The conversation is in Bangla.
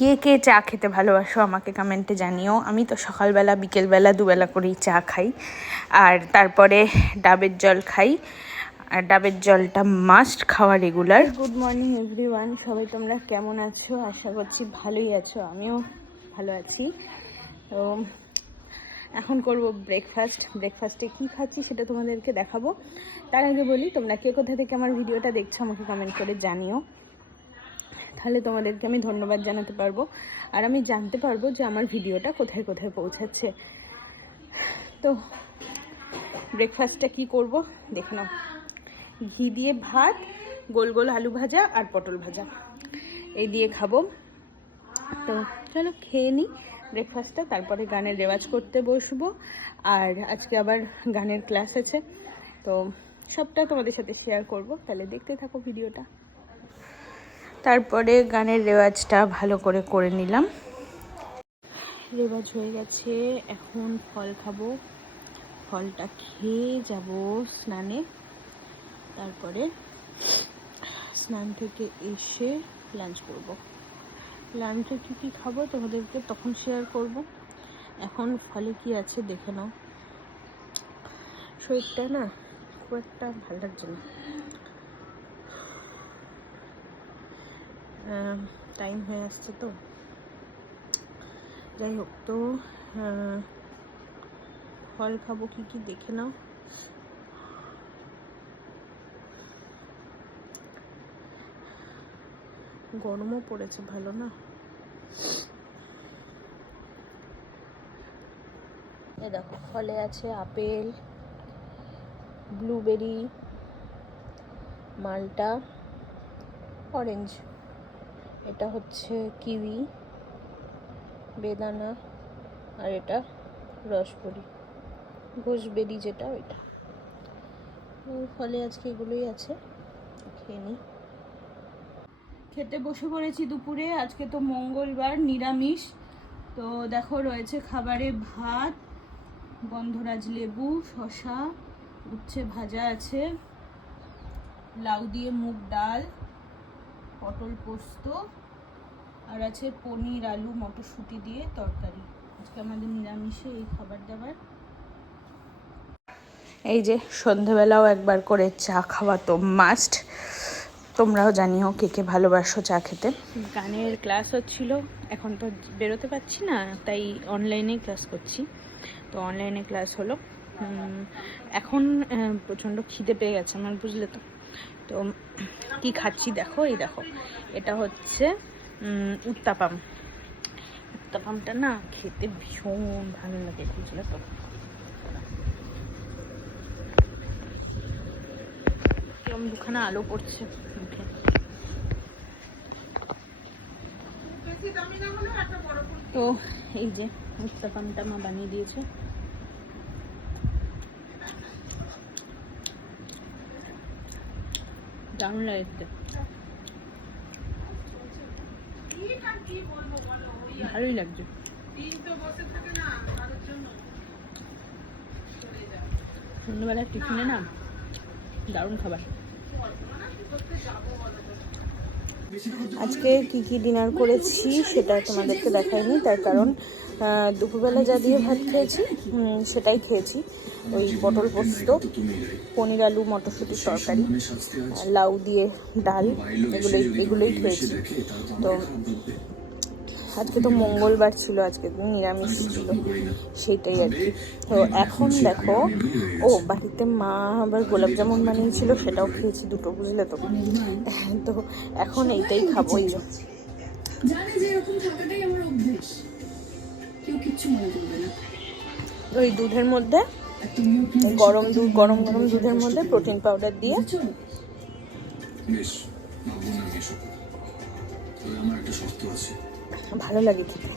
কে কে চা খেতে ভালোবাসো আমাকে কমেন্টে জানিও। আমি তো সকালবেলা, বিকেলবেলা দুবেলা করেই চা খাই। আর তারপরে ডাবের জল খাই। আর ডাবের জলটা মাস্ট খাওয়া রেগুলার গুড মর্নিং এভরিওয়ান সবাই তোমরা কেমন আছো? আশা করছি ভালোই আছো। আমিও ভালো আছি। তো এখন করব ব্রেকফাস্ট ব্রেকফাস্টে কী খাচ্ছি সেটা তোমাদেরকে দেখাবো। তার আগে বলি, তোমরা কে কোথা থেকে আমার ভিডিওটা দেখছ আমাকে কমেন্ট করে জানিও। তাহলে তোমাদেরকে আমি ধন্যবাদ জানাতে পারব। আর আমি জানতে পারব যে আমার ভিডিওটা কোথায় কোথায় পৌঁছাচ্ছে। তো ব্রেকফাস্টটা কি করব? দেখে নাও। ঘি দিয়ে ভাত, গোল গোল আলু ভাজা আর পটল ভাজা। এই দিয়ে খাব। তো চলো খেয়ে নিই ব্রেকফাস্টটা তারপরে গানের রেওয়াজ করতে বসবো। আর আজকে আবার গানের ক্লাস আছে। তো সবটা তোমাদের সাথে শেয়ার করব। তাহলে দেখতে থাকো ভিডিওটা। তারপরে গানের রেওয়াজটা ভালো করে করে নিলাম। রেওয়াজ হয়ে গেছে, এখন ফল খাব। ফলটা খেয়ে যাব স্নানে। তারপরে স্নান থেকে এসে লাঞ্চ করব। লাঞ্চে কী কী খাব তোমাদেরকে তখন শেয়ার করব। এখন ফলে কি আছে দেখে নাও। শরীরটা না খুব একটা ভালো লাগছে না। টাইম হয়ে আসছে তো। যাই হোক, তো ফল খাব কি কি দেখে নাও। গরমও পড়েছে, ভালো না? দেখো, ফলে আছে আপেল ব্লুবেরি মালটা অরেঞ্জ এটা হচ্ছে কিউই, বেদানা, আর এটা রসবরি ঘোষবেরি যেটা, ওইটা। ফলে আজকে এগুলোই আছে, খেয়ে নিই খেতে বসে পড়েছি দুপুরে, আজকে তো মঙ্গলবার, নিরামিষ। তো দেখো, রয়েছে খাবারে ভাত, গন্ধরাজ লেবু শশা উচ্ছে ভাজা আছে, লাউ দিয়ে মুগ ডাল। পটল পোস্ত আর আছে পনির আলু মটরশুঁটি দিয়ে তরকারি। আজকে আমাদের নিরামিষে এই খাবার দাবার। এই যে সন্ধেবেলাও একবার করে চা খাওয়া তো মাস্ট তোমরাও জানিও কে কে ভালোবাসো চা খেতে। গানের ক্লাস হচ্ছিল এখন তো বেরোতে পারছি না তাই অনলাইনে ক্লাস করছি। তো অনলাইনে ক্লাস হলো। এখন প্রচণ্ড খিদে পেয়ে গেছে আমার বুঝলে তো। তো কি খাচ্ছি দেখো, এই দেখো। এটা হচ্ছে উত্তাপাম। উত্তাপামটা না খেতে ভীষণ ভালো লাগে, বুঝলে তো? দুখানা আলো পড়ছে মুখে। তো এই যে উত্তাপামটা মা বানিয়ে দিয়েছে। দারুণ লাগে ভালোই লাগছে। সন্ধ্যেবেলার টিফিনে না দারুণ খাবার। আজকে কি কি ডিনার করেছি সেটা তোমাদেরকে দেখাইনি, তার কারণ দুপুরবেলা যা দিয়ে ভাত খেয়েছি সেটাই খেয়েছি। ওই পটল পোস্ত, পনির আলু মটরশুঁটির তরকারি লাউ দিয়ে ডাল, এগুলোই এগুলোই খেয়েছি। তো আজকে তো মঙ্গলবার ছিল আজকে তো নিরামিষ ছিল সেইটাই আর কি। তো এখন দেখো ও বাড়িতে মা আবার গোলাপ জামুন বানিয়েছিল সেটাও খেয়েছি দুটো বুঝলে তো? তো এখন এইটাই খাব এই মনে ওই দুধের মধ্যে গরম দুধ গরম গরম দুধের মধ্যে প্রোটিন পাউডার দিয়ে। বেশ আমার একটা শর্ত আছে। ভালো লাগে খেতে